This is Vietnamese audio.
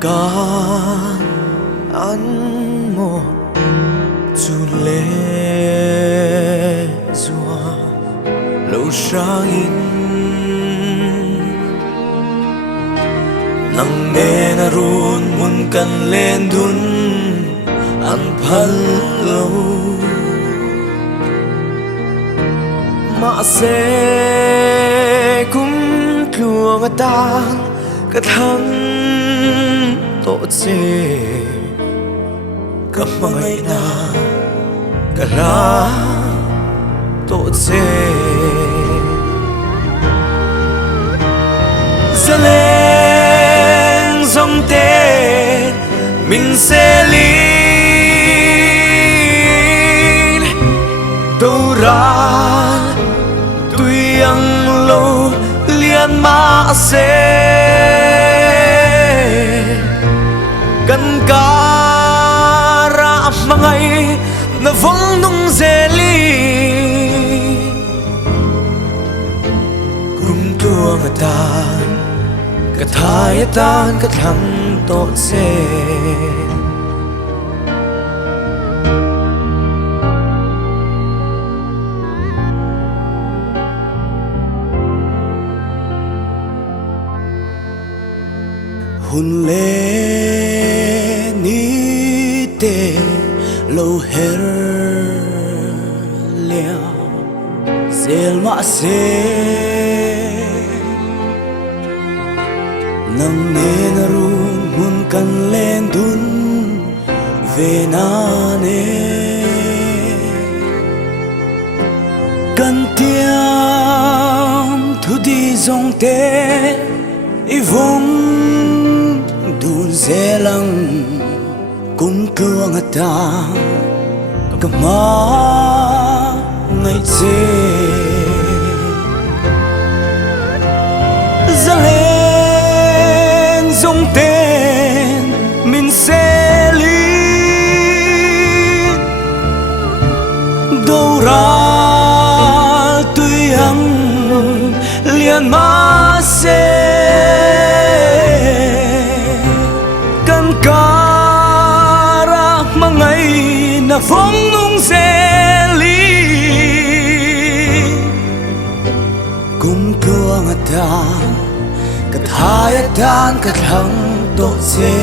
cả anh mô chu lê dùa lâu sang in nang nê na run mun kan lên đun ăn phal lâu mà sẽ cũng lùa ngã ta cả thằng tội gì cả ngày na cả ra tội gì giờ lên dòng tê mình sẽ lín đâu ra tuy ăn lâu liền mà sẽ gần cả ra Hmangaiha na vong nung zeli kum tua ngatan kathayatan kathang to se hun le ni te lâu her leo sel ma se nang ne na run mun kan len dun ve na ne kan tiam thu đi dòng te i vong dun zelang kum tua ngata kama ngày che ra lên dòng tên mình sẽ đi đâu ra tuy hằng liền mà sẽ cần cả Hmangaiha na vong nung zeli kum tua ngata kathayatan kathang to se